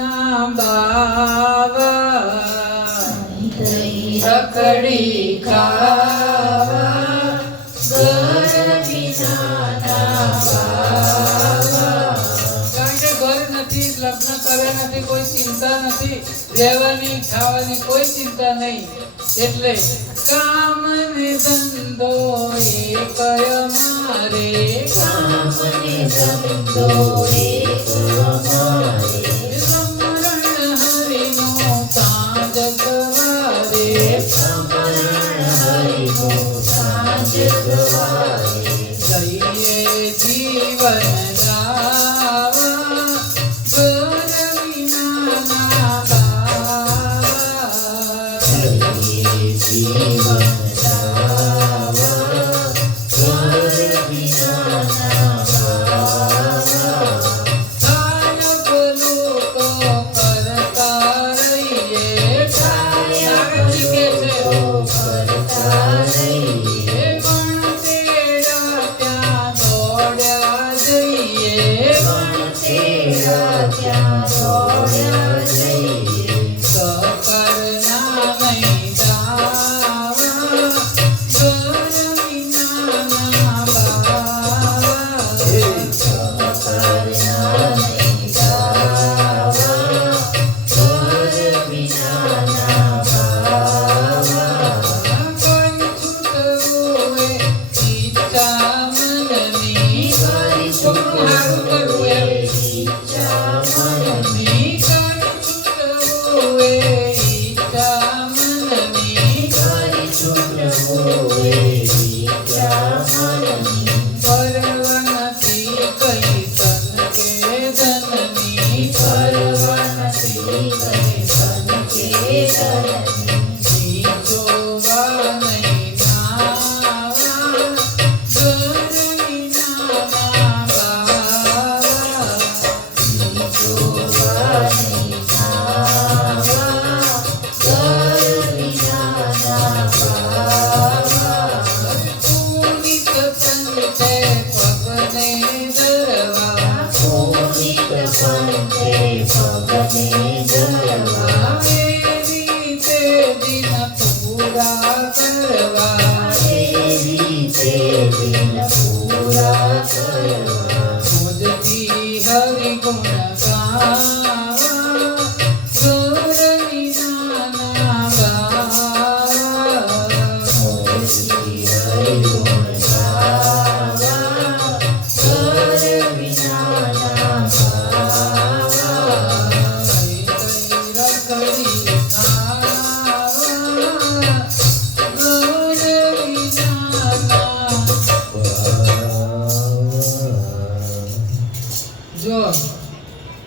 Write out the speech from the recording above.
નાના બાવા રખડી ખાવા ઘર વિનાના બાવા. કારણ કે ઘર નથી, લગ્ન કરે નથી, કોઈ ચિંતા નથી, રહેવાની ખાવાની કોઈ ચિંતા નહીં. એટલે કામ ને ધંધો એક અમારે, કામ ને ધંધો એક અમારે, સમરણ હરિનો સાંજ સવારે, સમરણ હરિનો સાંજ સવારે, લઈએ જીવન લાવા ઘર વિનાના બાવા. જીવન લાવા ઘર વિનાના બાવા. કાયક લોકો કરતા રહીએ, કાયક લોકો કરતા રહીએ, પણ તેરા ત્યાં દોડ્યા જઈએ, પણ તેરા ત્યાં દોડ્યા જઈએ. સકરના નહીં દાવા ઘર વિનાના બાવા. સકરના નહીં ગાવા ઘર વિનાના બાવા. કોઈ છૂટવું એ ઈચ્છા મનની, કરી છોકરું હારું કરવું એમ. ઈચ્છા મનની, કરી છૂટવું એ ઈચ્છા મનની. પરવા નથી કઈ તન કે ધનની, પરવા નથી કઈ તન કે ધનની. જોવા નહીં નાવા ઘર વિનાના બાવા. જોવા નહીં નાવા ઘર વિનાના બાવા. પૂરિત પંથે પગને ધરવા, પૂરિત પંથે પગને ધરવા, એવી તે દિન પૂરા કરવા, એવી તે દિન પૂરા કરવા. મોજથી હરિ ગુણ ગાવા ઘર વિનાના બાવા. મોજથી હરિગુણ ગાવા ઘર વિનાના બાવા. રખડી ખાવા ઘર વિનાના. જો